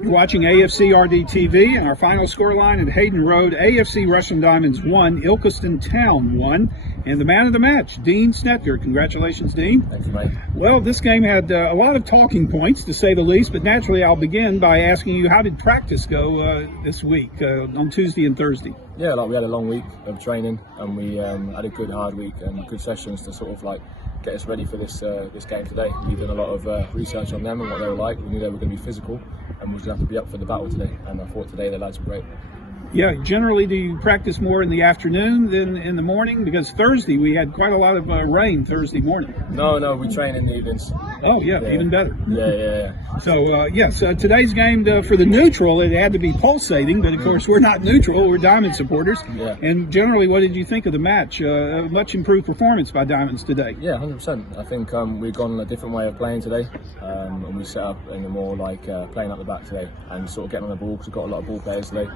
You're watching AFCRDTV, and our final scoreline at Hayden Road, AFC Rushden Diamonds 1, Ilkeston Town 1, and the man of the match, Dean Snecker. Congratulations, Dean. Thank you, mate. Well, this game had a lot of talking points, to say the least, but naturally I'll begin by asking you, how did practice go this week, on Tuesday and Thursday? Yeah, we had a long week of training, and we had a good hard week and good sessions to sort of get us ready for this game today. We've done a lot of research on them and what they were like. We knew they were going to be physical and we were going to have to be up for the battle today, and I thought today the lads were great. Yeah, generally do you practice more in the afternoon than in the morning? Because Thursday we had quite a lot of rain Thursday morning. No, we train in the evenings. Oh yeah, even better. Yeah. So yes, today's game for the neutral, it had to be pulsating, but of course we're not neutral, we're Diamond supporters. Yeah. And generally, what did you think of the match? A much improved performance by Diamonds today. Yeah, 100%. I think we've gone a different way of playing today, and we set up in a more playing up the back today and sort of getting on the ball, because we've got a lot of ball players today.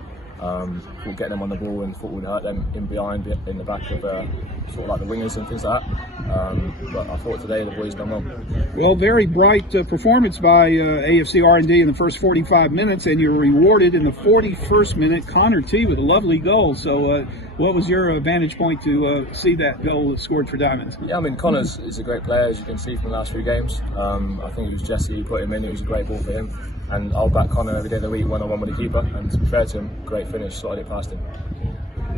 We'll get them on the ball and thought we'd hurt them in behind, in the back of sort of like the wingers and things like that. But I thought today the boys done well. Well, very bright performance by AFC R&D in the first 45 minutes, and you're rewarded in the 41st minute. Conor Tee with a lovely goal. So what was your vantage point to see that goal scored for Diamonds? Yeah, I mean, Conor's is a great player, as you can see from the last few games. I think it was Jesse who put him in. It was a great ball for him. And I'll back Conor every day of the week, one-on-one with the keeper. And to be fair to him, great finish, slotted it past him.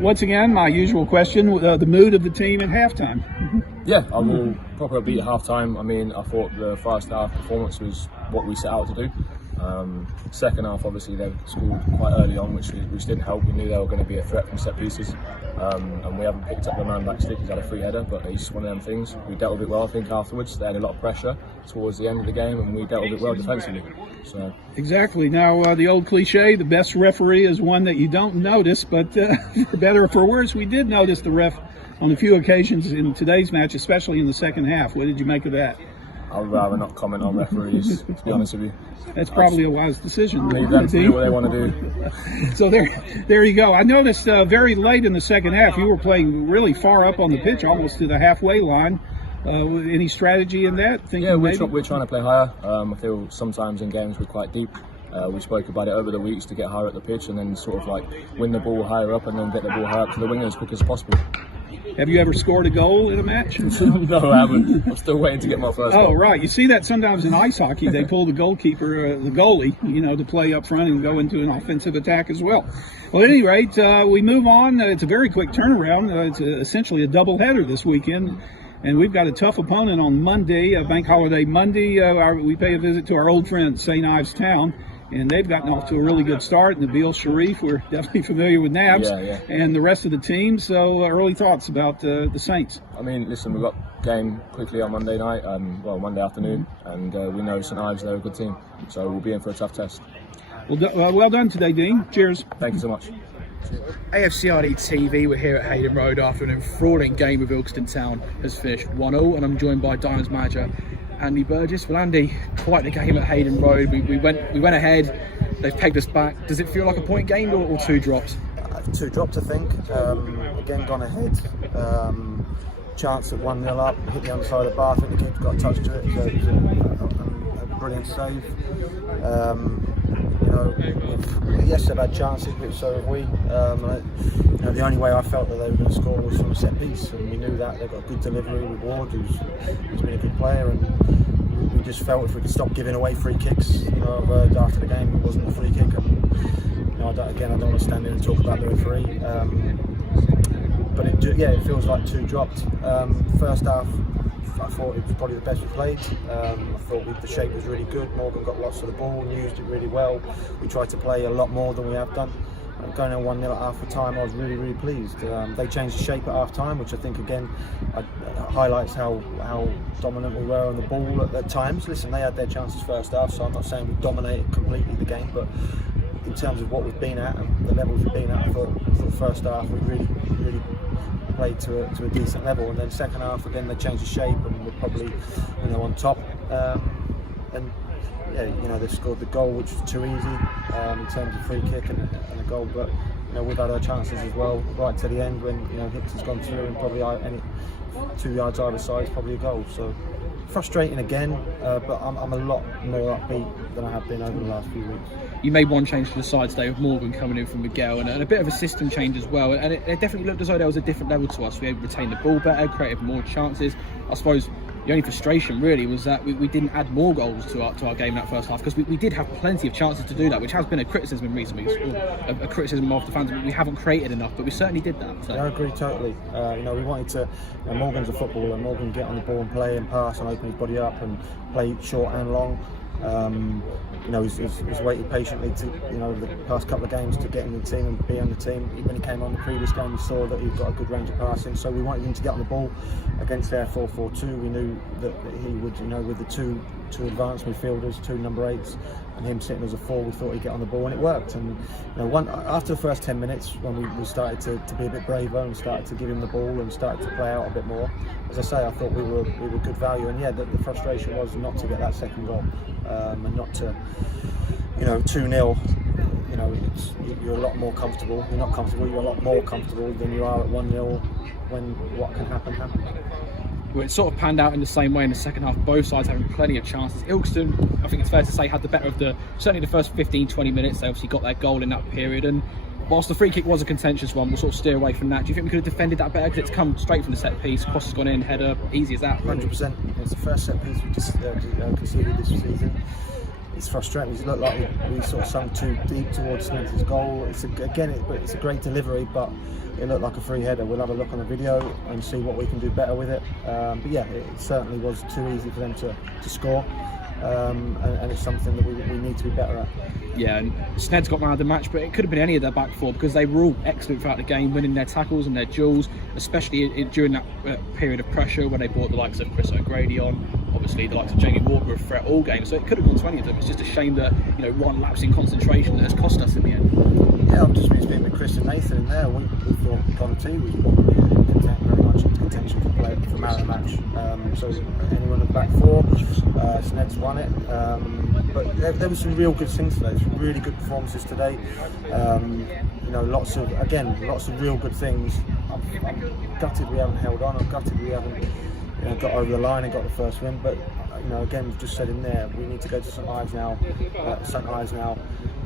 Once again, my usual question, the mood of the team at halftime. Yeah, I will proper beat at half-time. I mean, I thought the first half performance was what we set out to do. Second half, obviously, they scored quite early on, which didn't help. We knew they were going to be a threat from set pieces. And we haven't picked up the man back stick. He's had a free header, but it's one of them things. We dealt with it well, I think, afterwards. They had a lot of pressure towards the end of the game, and we dealt with it well defensively. So. Exactly. Now, the old cliche, the best referee is one that you don't notice, but for better or for worse, we did notice the ref on a few occasions in today's match, especially in the second half. What did you make of that? I'd rather not comment on referees, to be honest with you. That's probably a wise decision. Leave them to do what they want to do. So there you go. I noticed very late in the second half, you were playing really far up on the pitch, almost to the halfway line. Any strategy in that? Yeah, we're trying to play higher. I feel sometimes in games we're quite deep. We spoke about it over the weeks to get higher at the pitch and then sort of win the ball higher up and then get the ball higher up to the winger as quick as possible. Have you ever scored a goal in a match? No, I haven't. I'm still waiting to get my first goal. Oh, right. You see that sometimes in ice hockey. They pull the goalkeeper, the goalie, to play up front and go into an offensive attack as well. Well, at any rate, we move on. It's a very quick turnaround. It's essentially a doubleheader this weekend. And we've got a tough opponent on Monday, Bank Holiday Monday. We pay a visit to our old friend, St. Ives Town. And they've gotten off to a really good start. Nabil Sharif, we're definitely familiar with Nabs, and the rest of the team. So early thoughts about the Saints? I mean, listen, we've got game quickly on Monday night, Monday afternoon, and we know St. Ives, they're a good team. So we'll be in for a tough test. Well done today, Dean. Cheers. Thank you so much. AFCRDTV, we're here at Hayden Road after an enthralling game with Ilkeston Town has finished 1-0, and I'm joined by Diamonds manager Andy Burgess. Well, Andy, quite the game at Hayden Road. We went ahead. They've pegged us back. Does it feel like a point game or two drops? Two drops, I think. Again, gone ahead. Chance at 1-0 up, hit the underside of the bar. I think the keeper got a touch to it. So it was a brilliant save. Yes, they've had chances, but so have we. The only way I felt that they were going to score was from a set piece, and we knew that. They've got a good delivery with Ward, who's been a good player, and we just felt if we could stop giving away free kicks. I've heard after the game it wasn't a free kick, and I don't want to stand here and talk about the referee. But it feels like two dropped. First half, I thought it was probably the best we played. I thought the shape was really good. Morgan got lots of the ball and used it really well. We tried to play a lot more than we have done. Going on 1-0 at half the time, I was really, really pleased. They changed the shape at half time, which I think again highlights how dominant we were on the ball at times. Listen, they had their chances first half, so I'm not saying we dominated completely the game, but in terms of what we've been at and the levels we've been at, I thought first half we really played to a decent level, and then second half again they changed the shape and we're probably on top. They scored the goal, which was too easy in terms of free kick and a goal, but we've had our chances as well right to the end when Hicks has gone through and probably any 2 yards either side is probably a goal. So frustrating again, but I'm a lot more upbeat than I have been over the last few weeks. You made one change to the side today with Morgan coming in from Miguel, and a bit of a system change as well, and it definitely looked as though there was a different level to us. We retained the ball better, created more chances. I suppose the only frustration really was that we didn't add more goals to our game in that first half, because we did have plenty of chances to do that, which has been a criticism in recent weeks, a criticism of the fans. We haven't created enough, but we certainly did that. So. Yeah, I agree totally. We wanted to. Morgan's a footballer. Morgan get on the ball and play and pass and open his body up and play short and long. He's waited patiently to the past couple of games to get in the team and be on the team. When he came on the previous game, we saw that he'd got a good range of passing, so we wanted him to get on the ball against their 4-4-2. We knew that he would, with the two advanced midfielders, 2 number 8s, and him sitting as a 4, we thought he'd get on the ball, and it worked. And after the first 10 minutes, when we started to be a bit braver and started to give him the ball and started to play out a bit more, as I say, I thought we were good value. And the frustration was not to get that second goal, and not to 2-0. You're a lot more comfortable. You're not comfortable. You're a lot more comfortable than you are at 1-0 when what can happen. Well, it sort of panned out in the same way in the second half, both sides having plenty of chances. Ilkeston, I think it's fair to say, had the better of certainly the first 15-20 minutes. They obviously got their goal in that period, and whilst the free kick was a contentious one, we'll sort of steer away from that. Do you think we could have defended that better? Because it's come straight from the set piece, cross has gone in, header, easy as that. 100%. It's the first set piece we just conceded this season. It's frustrating. It looked like we sort of sunk too deep towards Smith's goal. It's a great delivery, but it looked like a free header. We'll have a look on the video and see what we can do better with it. It certainly was too easy for them to score, and it's something that we need to be better at. Yeah, and Sned's got man of the match, but it could have been any of their back four, because they were all excellent throughout the game, winning their tackles and their duels, especially during that period of pressure when they brought the likes of Chris O'Grady on. Obviously, the likes of Jamie Walker were a threat all game, so it could have gone to any of them. It's just a shame that one lapse in concentration that has cost us in the end. Yeah, I'm just being with Chris and Nathan in there. We thought Conor Tee was probably very much in contention to play for man of the match. So anyone in the back four, Sned's won it. But there was some real good things today. Some really good performances today. Lots of real good things. I'm gutted we haven't held on. I'm gutted we haven't got over the line and got the first win. But again, we've just said in there, we need to go to St Ives now.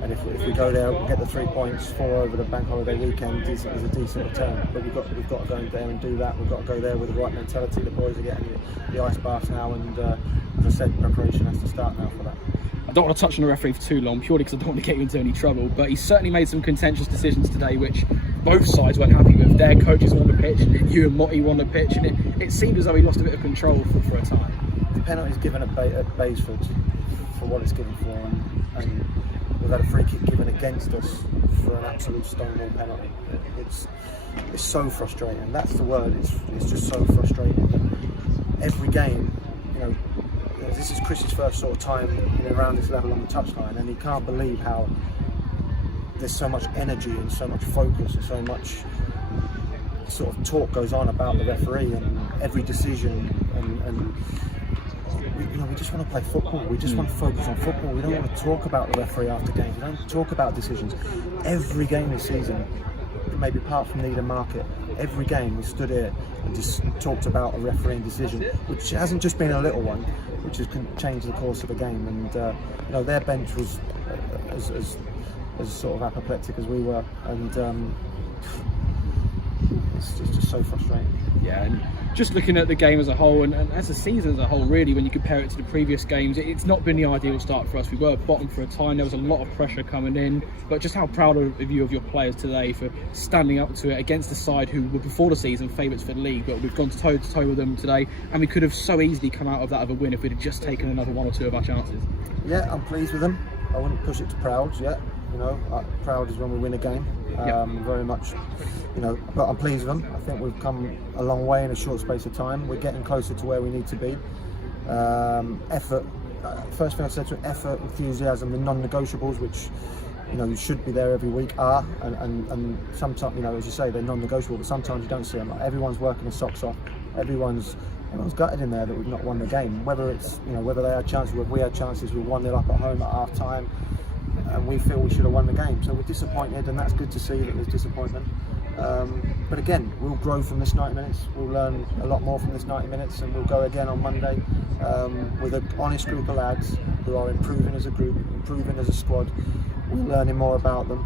And if we go there, we'll get the 3 points. 4 over the bank holiday weekend is a decent return. But we've got to go there and do that. We've got to go there with the right mentality. The boys are getting the ice baths now, and as I said, preparation has to start now for that. I don't want to touch on the referee for too long, purely because I don't want to get you into any trouble, but he certainly made some contentious decisions today which both sides weren't happy with. Their coaches were on the pitch, and you and Motti were on the pitch, and it seemed as though he lost a bit of control for a time. The penalty's given at Basford for what it's given for, and we've had a free kick given against us for an absolute stonewall penalty. It's so frustrating. That's the word. It's just so frustrating. Every game, this is Chris's first sort of time around this level on the touchline, and he can't believe how there's so much energy and so much focus and so much sort of talk goes on about the referee and every decision, and we just want to play football. We just want to focus on football. We don't want to talk about the referee after games. We don't want to talk about decisions. Every game this season, maybe apart from Needham Market, every game we stood here and just talked about a refereeing decision, which hasn't just been a little one. which has changed the course of the game. And you know, their bench was as sort of apoplectic as we were, and it's just so frustrating. Yeah, and just looking at the game as a whole, and as a season as a whole, really, when you compare it to the previous games, it's not been the ideal start for us. We were bottom for a time. There was a lot of pressure coming in, but just how proud of you of your players today for standing up to it against the side who were before the season favourites for the league, but we've gone toe to toe with them today, and we could have so easily come out of that of a win if we'd have just taken another one or two of our chances. Yeah, I'm pleased with them. I wouldn't push it to proud yet. You know, proud is when we win a game. Very much, you know, but I'm pleased with them. I think we've come a long way in a short space of time. We're getting closer to where we need to be. Effort, first thing I said to it, effort, enthusiasm, the non-negotiables, which, you know, you should be there every week, are, and sometimes, you know, as you say, they're non-negotiable, but sometimes you don't see them. Like, everyone's working their socks off. Everyone's gutted in there that we've not won the game. Whether it's, you know, whether they had chances, whether we had chances, we 1-0 up at home at half time, and we feel we should have won the game. So we're disappointed, and that's good to see that there's disappointment. But again, we'll grow from this 90 minutes. We'll learn a lot more from this 90 minutes, and we'll go again on Monday with an honest group of lads who are improving as a group, improving as a squad. We're learning more about them.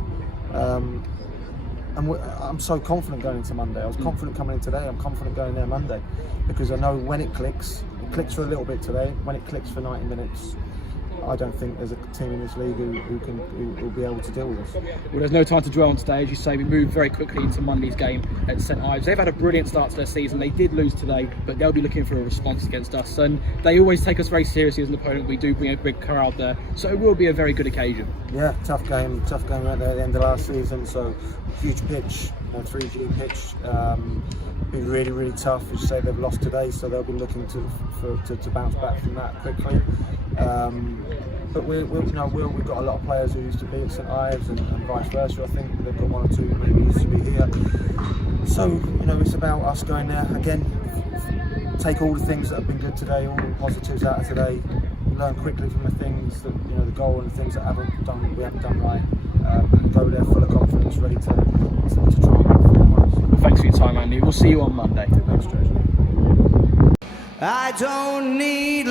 And I'm so confident going into Monday. I was confident coming in today. I'm confident going there Monday, because I know when it clicks for a little bit today. When it clicks for 90 minutes, I don't think there's a team in this league who will be able to deal with us. Well, there's no time to dwell on today. As you say, we moved very quickly into Monday's game at St Ives. They've had a brilliant start to their season. They did lose today, but they'll be looking for a response against us. And they always take us very seriously as an opponent. We do bring a big crowd there, so it will be a very good occasion. Yeah, tough game right there at the end of last season. So huge pitch, 3G pitch. Been really, really tough. As you say, they've lost today, so they'll be looking to bounce back from that quickly. But we've got a lot of players who used to be at St Ives and vice versa. I think they've got one or two who maybe used to be here. So, you know, it's about us going there again, take all the things that have been good today, all the positives out of today, learn quickly from the things that, you know, the goal and the things that we haven't done right, and go there full of confidence, ready to try and win. Well, thanks for your time, Andy. We'll see you on Monday. Thanks, George. I don't need